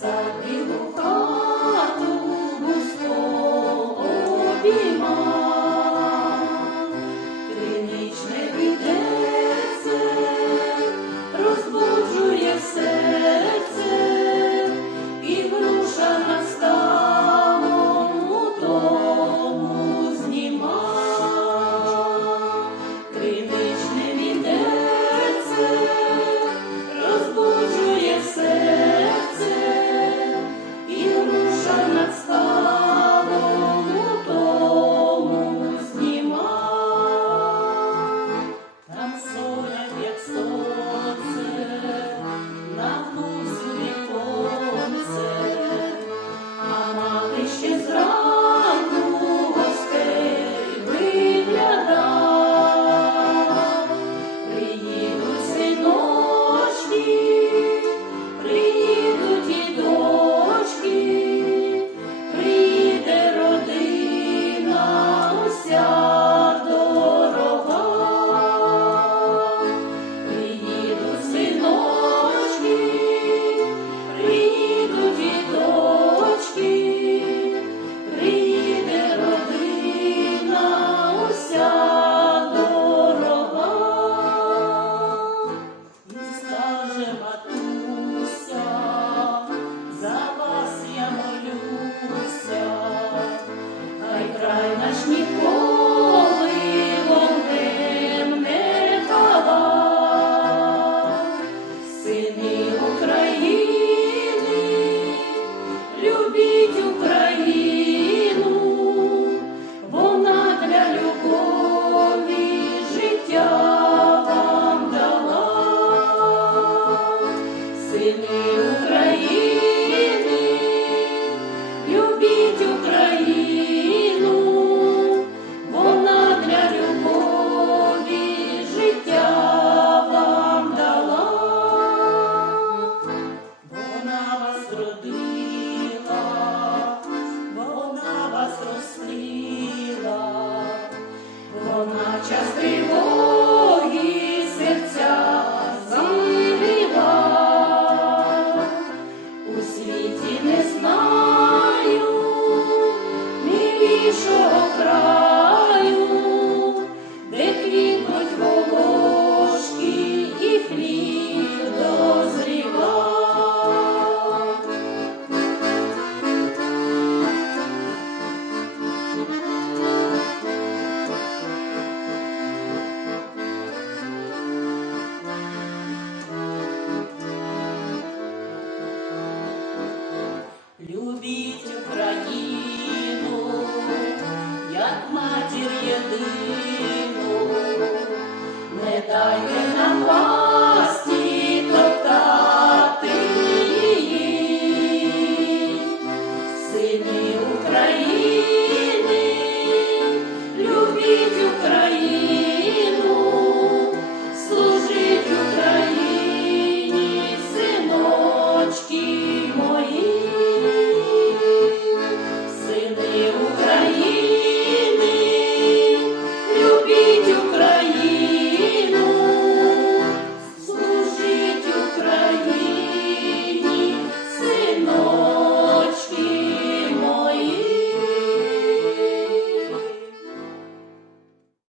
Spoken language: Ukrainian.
саду. Єдину, не нам